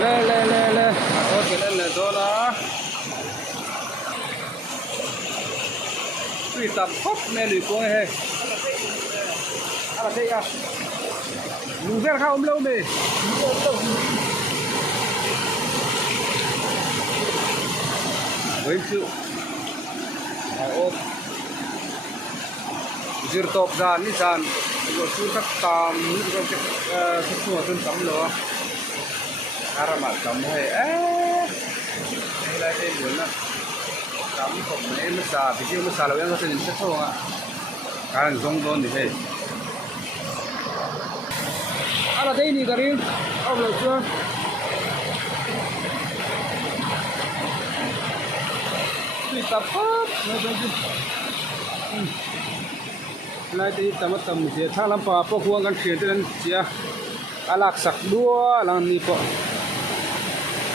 le ô cái lên là đó nó tùy tập khóc mẹ lụi cuống hay là thế à lùi ra không lâu mày với chịu ô dưa top ra ní sàn rồi xuống các tam rồi cái xuống trên tấm nữa aramat tấm hay lại đây buồn lắm tấm không mấy mất xa thì kêu mất xa là em có thể sẽ thôi à càng giống luôn thì thế là đây nè cái ông là chưa đi tập pháp lại thì tầm gì thang làm pa po huang kan khian ten chia alak sak đua lang ni po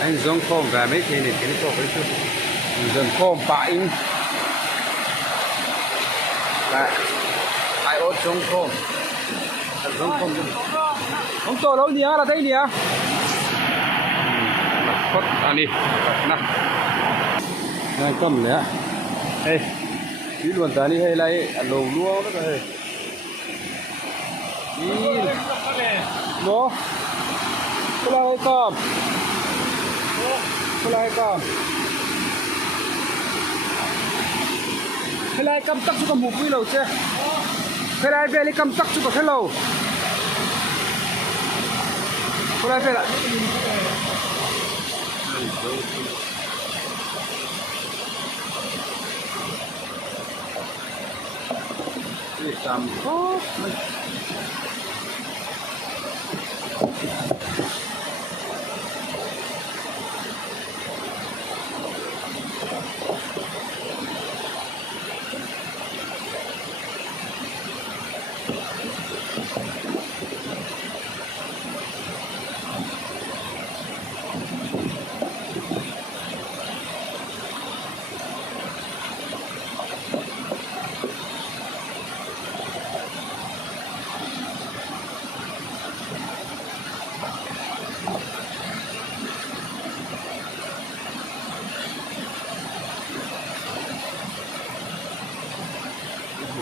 anh giống khom về mấy cái này po cái chút dần khom pa in lại ai ốt giống khom không to đâu nhỉ là đây nhỉ khót anh đi nè này cầm đấy đây đi luôn ta đi hay lại lầu lúa đó rồi đi nó cái lại cầm tắc cho cầm một quý lầu chứ cái lại về lấy cầm tắc cho cái lầu cái lại về lại Some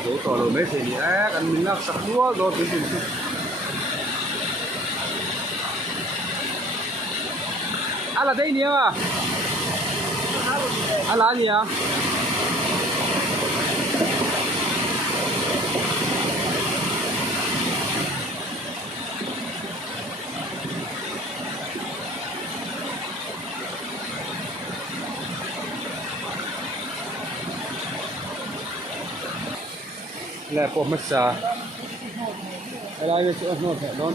dấu tỏ rồi mấy thì ăn mình sặc đua rồi cái gì là đây nhỉ là gì à là po mất xa lại với chỗ nó phải đón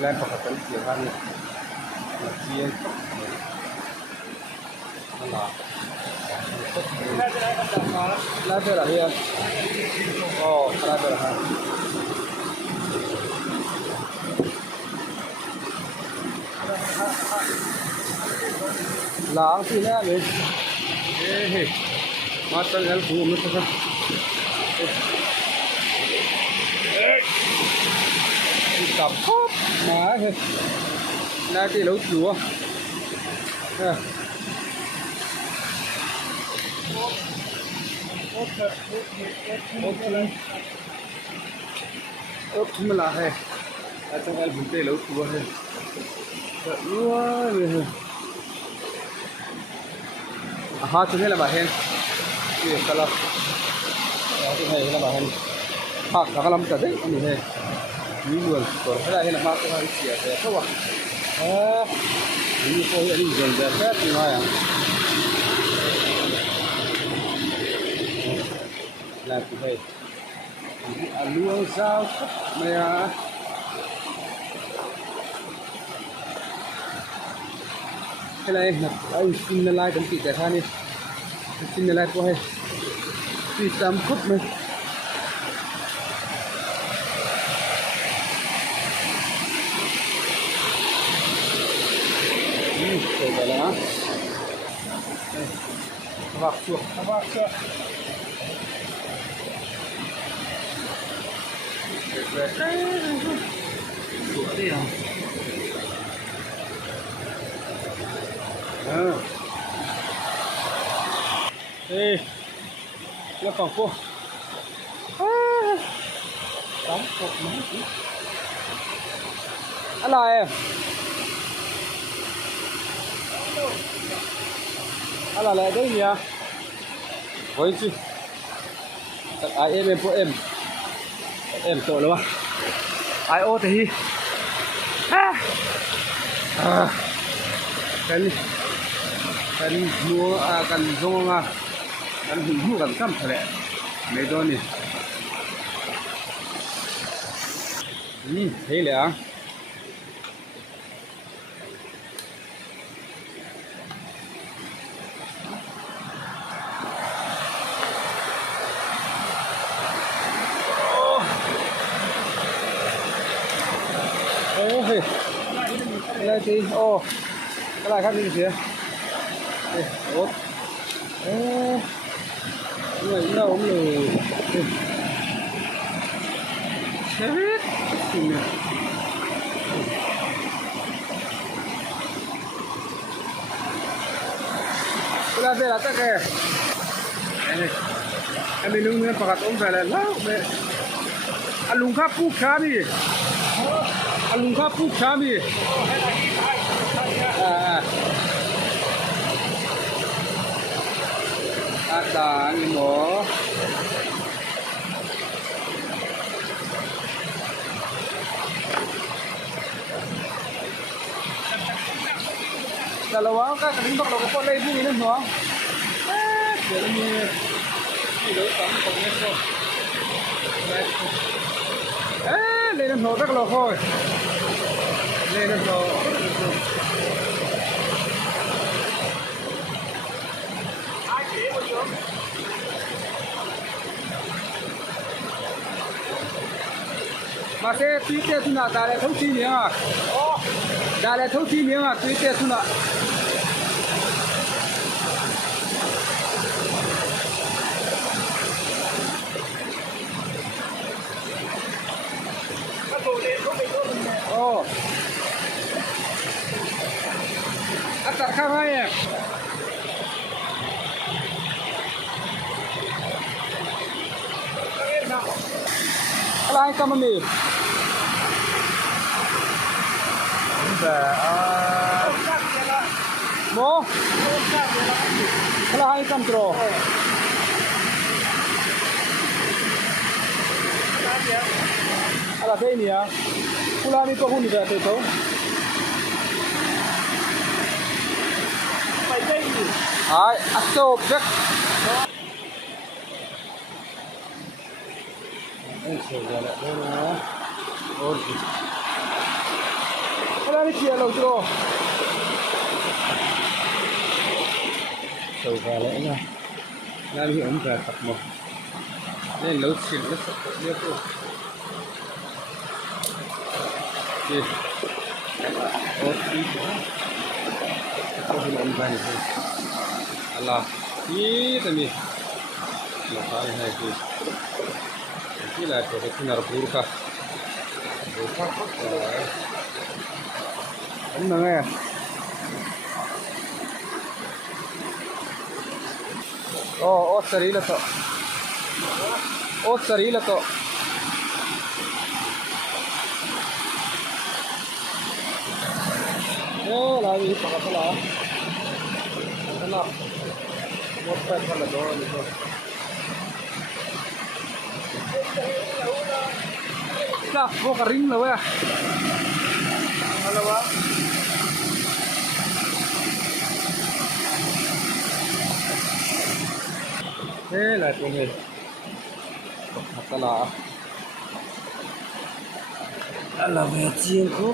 lại phải tận chiều ăn là chiên lại phải là hiền lại phải là hàng láng thì nè mình matang el phu mo sa tập khóc má hết nay thì lấu chúa ốp mà là hay trong el bún tê lấu chúa hay lúa हाँ तुम्हें लगा है ये कलर तुम्हें लगा है हाँ कलर हम करते हैं ये न्यूज़ पर है ना मार्क का इसी है तो वाह ये कोई अभी जल्द है तुम्हारा là तुम्हें आलू sao mày cái này anh xin like đăng ký kênh này xin like qua hay đi xem khúc này rồi vậy là vạc chuột ตัวนี่อ่ะเฮ้ยแล้วของกูสองกบมั้งอะไรอะไรอะไรได้เนี่ยโอ้ยสิสักไอเอ็มพวกเอ็มโตแล้ววะไอโอแต่ฮีกันมัวกันซงอ่ะกันหุ่นหูกันซ้ำทะเลไม่โดนนี่เฮ้ยเลยอ่ะเฮ้ยอะไรสิโอ้อะไรครับนี่เสียโอ้người đâu cũng lười chết là đây là tất cả em đi nung miếng phật ông về là lâu mẹ ăn lùng khắp phúc khá đi ăn lùng khắp phúc khá đi ada ni mo kalau awak kan rintok lo kepala ibu ini mo jadi ni lo kamu kau so lên hồ rất là thôi lên hồ mà sẽ tùy tiện thu nào đã lại thấu chi miếng à đã lại thấu chi miếng à tùy tiện thu nào ồ ăn chặt khang hay emอะไรกันมันนี่แต่โมอะไรกันตรออะไรเท่านี้อ่ะคุณลามีตัวหุ่นแบบเท่าไปได้ดิไอ้อัศวเด็กEso ya la tengo. Oye. Hola, Nicky, el otro. Sầu gà lẽ nha. Ra đi ống gà tập một. Đây nấu xịt nó sắp được rồi. Đi. Ôi, đi. Có hình ống gà này thôi. Allah. Ý, tại vì. Là phải hay gì. Ini lah produksi burka kok enak ya oh seri lah to lagi pakai salah enak mau pakai kalau doang itu Dah, gua kering lah ya. Halo, Bang. Lah tu ni. Masalah. Alah, macam aku.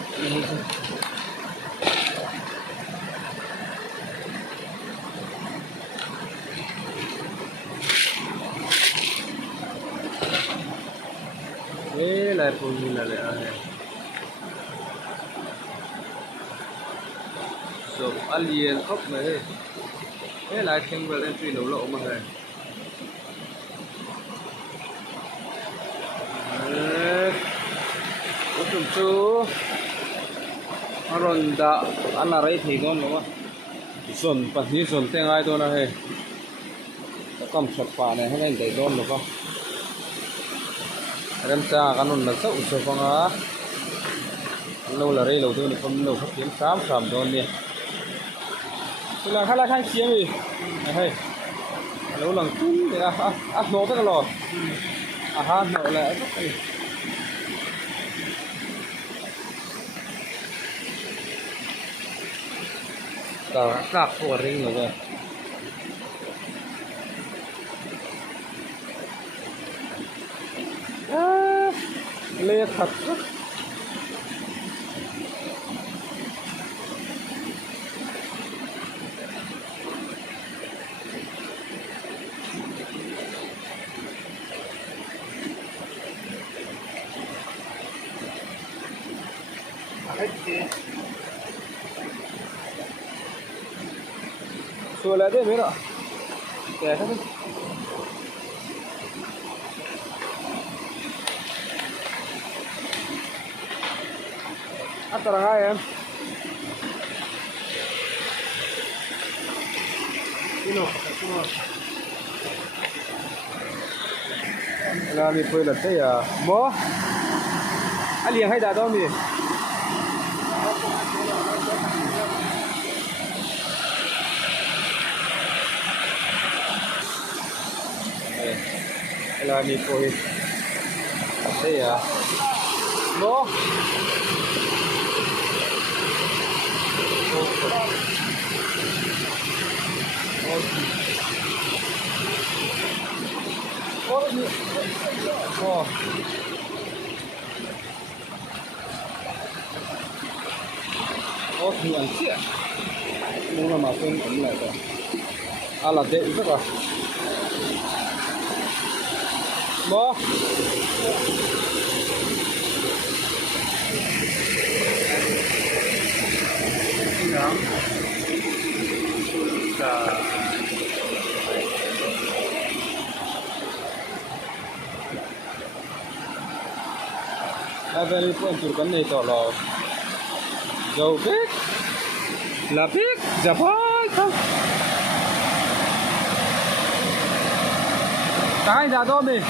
Lại phun là lẽ này sụp alien ốc này thế lại thêm vào lên truy nấu lộ mà này ốc trùng chú Aronda ana rai thei don lo zon pahni zon te ngai don a he kam thot pa ne helen dei don lo ka rem cha kanun na chau so panga lo la rei lo tu ni kom lo khat kim sam don ni tula khala khai chiam mi he lo lang tum de a no ta lo a ha no la cả các của riêng rồi lê thật xua lại thế nữa kẻ thế ăn tao hai em kilo là mình phơi là thế à bố anh liền hay đã đâu mình là mình phơi thế à bố thì ăn chia nhưng mà không ấm lại rồi à là đẹp rất là bố Ada ni pun turkan ni tak lah. Jauh pek, lapik, japai kan. Cái nhà đó mình.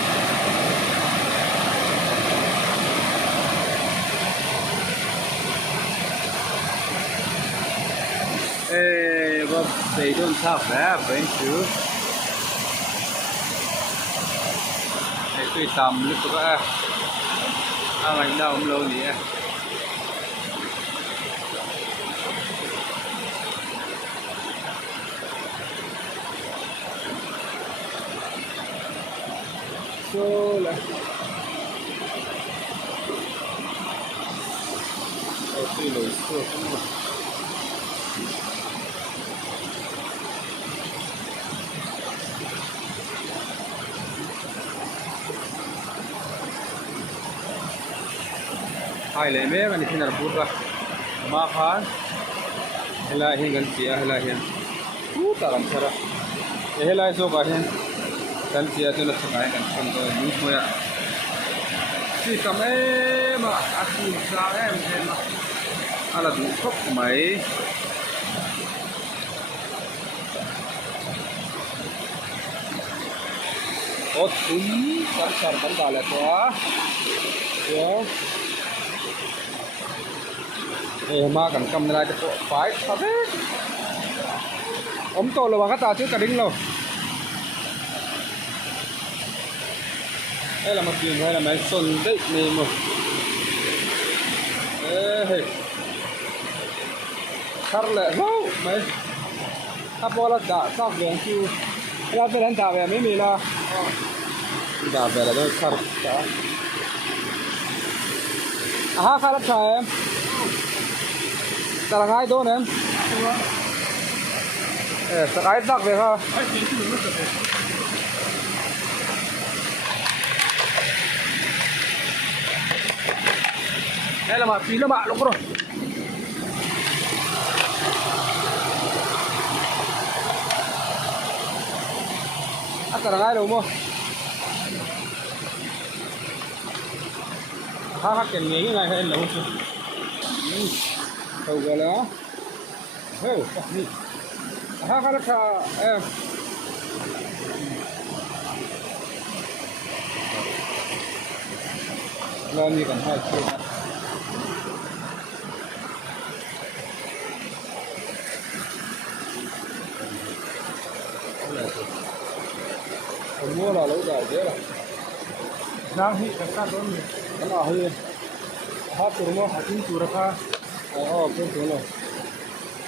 Ê, vâng, they don't have that, thank you. Ê, tôi tầm lúc đó. Ang anh đâu lâu nhỉ? Số là tôi lỗi số không mà hai lệ mẹ mình xin là bút ra mà khá helai hin gan tia helai hin ta ram thara helai so ka hin gan tia tu la sakai kan khon to ni moya si kam e ma asi sa em hen ma ala du khop mai o tum sar ban ba la to yo mà cần cầm lại cho phải sao thế ống to là bằng cái tà chứ cả đinh rồi đây là một chuyện hay là máy xuân đấy này một ê khát lệ lâu mấy hấp bò là đã sao liền kêu ra về đến đảo về mấy mì là đảo về là tôi khát đã à khát lắm trời em là ngay đó em cái đặc về ha đây là mà phí là bạn lúc rồi là ngay đâu mua ha ha cái này hay là thầu vào đó heyนี่ฮะค่ะราคาเรามีกันให้ช่วยนะผมmua là lấy giải thế là Nang hi kasa don ni. cái nào hơi hot từ mua Atin tu rakha. cái thứ này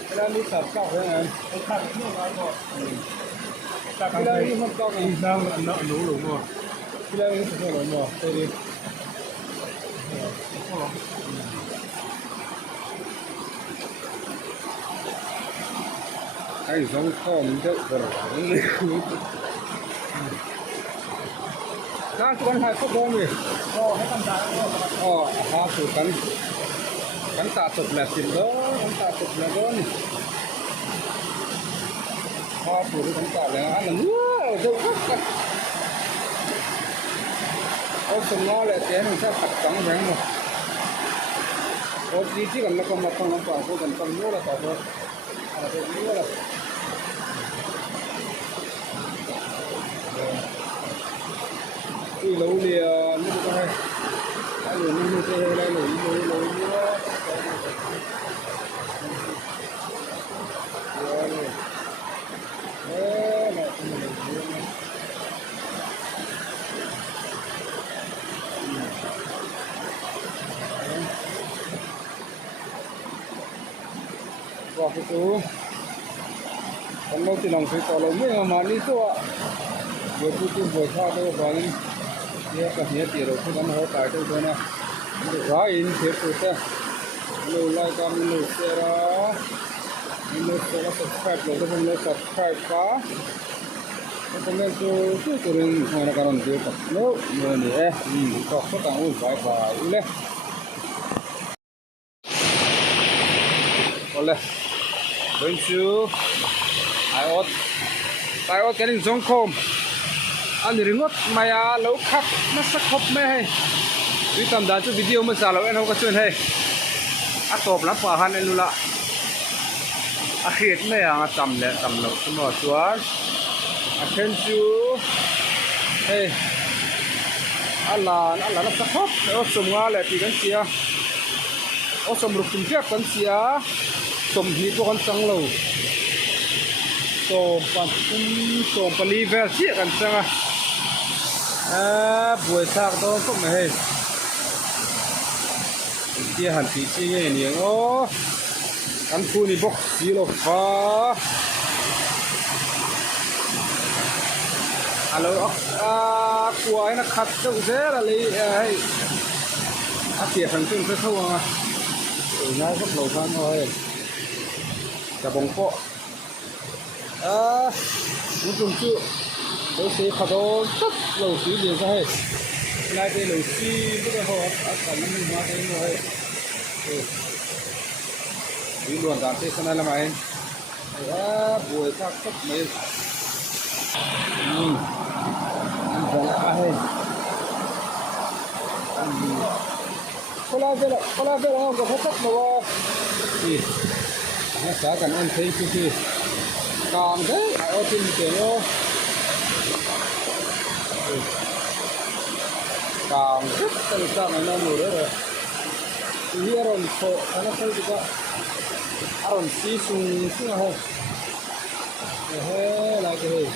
cái này đi sập cao thế này Kasa ni ma ko. Kasa cái này đi không cao này nang na no lo mo. cái này đi không cao mà đây đi cái giống con đậu rồi nó con hai con gì Hai tam da. ha tụi cắn tạ tục là tiền đó cắn tạ tục là đó nè ha tụi cắn tạ là ăn là nữa dâu rất ô sừng nó lại thế mình sẽ phật trắng vàng mà ô chỉ cần nó còn mặt không phải cô cần cầm nữa là phải thôi à cái nữa là lâu lìa như thế này đã lùi như thế này lùi nữa vào cái số còn đâu thì lòng phải có lâu mới mà đi số vừa phụ thuộc vừa sao đâu vào đi ये कहीं तीर को हम हो काटे तो ना राय इन थे तो लो लाइक का मिलो शेयर सब्सक्राइब लो तो मिलो सब्सक्राइब का तो मैं तो रिंग होने कारण दे तो लो ये है तो का उन बाय बाय ले ओले going to I was getting zone comb anh đi ngót mày lâu khắp nó sắc khóc mê hay vì tầm đó cho video mà xả lâu em không có chuyện hay top lắm vào han anh luôn ạ khiết này tầm lâu tầm mỏ chuối khen chú hey Allah nó sắc khóc nó sum nga lại thì cái gì ô sum lục tinh chết cái gì sum hi có con trăng lâu sum pali về gì cái trăng buổi sáng đó cũng này kia hẳn tí chi nghe niềng ô ăn phu ni bốc xí lộc phá alo của anh nó khát đâu thế là lấy hay tiệt thằng chung sẽ không à ở nhà rất lâu tháng rồi cả bóng cọ muốn dùng chưa đối với khá đó rất lâu xí liền ra hết lại đây lâu xí bây giờ họ cả năm mươi mấy thế rồi đi luôn đàn thế này là mày buổi sáng sắp mấy giờ là hay có la về không có phát sắp đâu gì nó sẽ cần ăn thấy chứ còn thế ở trên tiền đó còn rất tình trạng này nó mùi đấy rồi thì ở đây khổ nó thấy được ở đây xí xuống là không thế là cái gì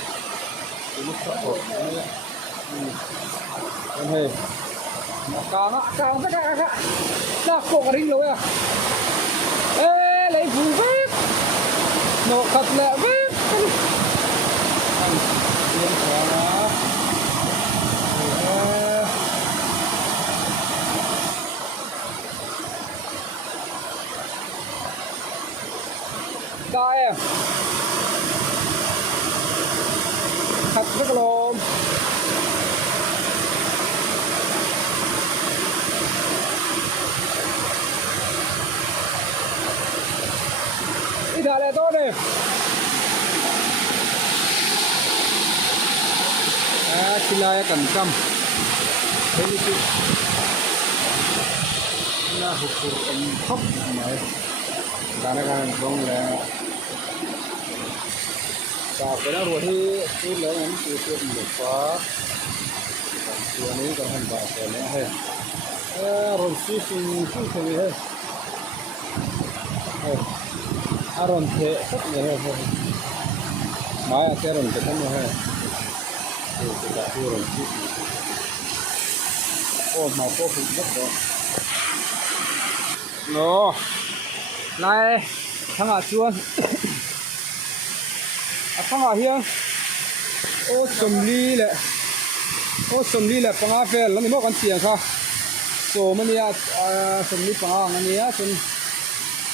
thì nó sợ khổ cái này mà càng tất cả các là cổ cái đinh lối à ê lấy phù vết nó thật lẹ vết điên quá đó cay à thật rất lồn đi thả lại tốt đi sila cần cam ini tu na hukur khóc này การการตรงแล้วจากไปแล้วรัวที่พูดแล้วนั้นคือตัวหมูฟ้าตัวนี้ก็หันบาตัวนี้ให้รอนซีซิงซิงตรงนี้ให้อารมณ์เทสักเนี่ยให้ไม้อาเจรอนจะทำให้ดูจะที่รอนซีโอ้มาโป๊ะหุ่นยักษ์เลยโน่นายทั้งอาชวนทั้งอาเฮียงโอ้สมลีแหละโอ้สมลีแหละปังอาเฟลแล้วนี่บอกกันเสียงค่ะโซมันเนี่ยสมลีปังอาอันนี้จน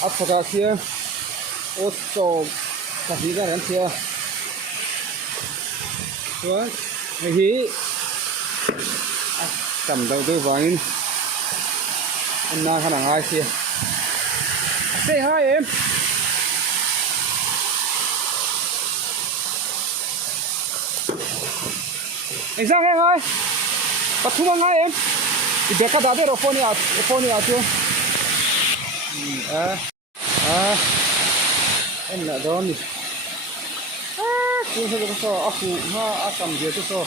อัศกาเสียโอ้โซสักทีกันเสียส่วนไอ้ฮีจำได้ด้วยว่างี้อันน่าขนาดไหนเสีย Say hi em. Anh sang em ơi. Bắt thu ngay em. Thì bé cắt đá để phone à chưa? Em lại đó nè. Cũng sẽ có số aku ha asam dia tu so.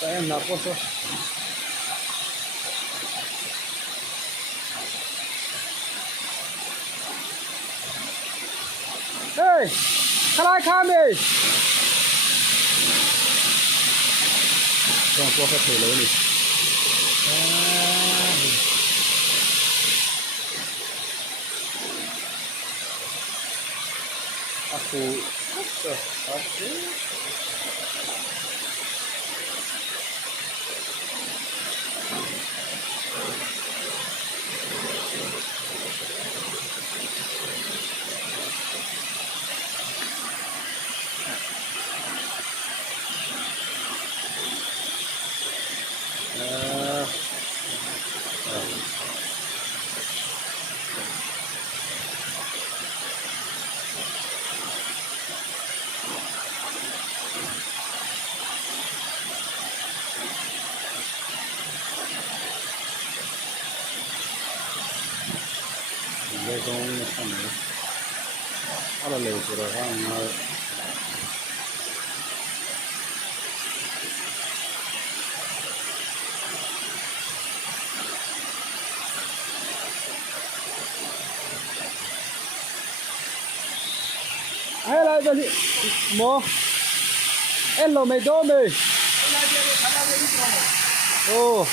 Saya nak có số. Hey, can I come in? Không có thể lấy đi. Aku. Đây con thằng này, đó là liều rồi không ơi. Hay là gì? Mo, em lo mày đố mày. Oh.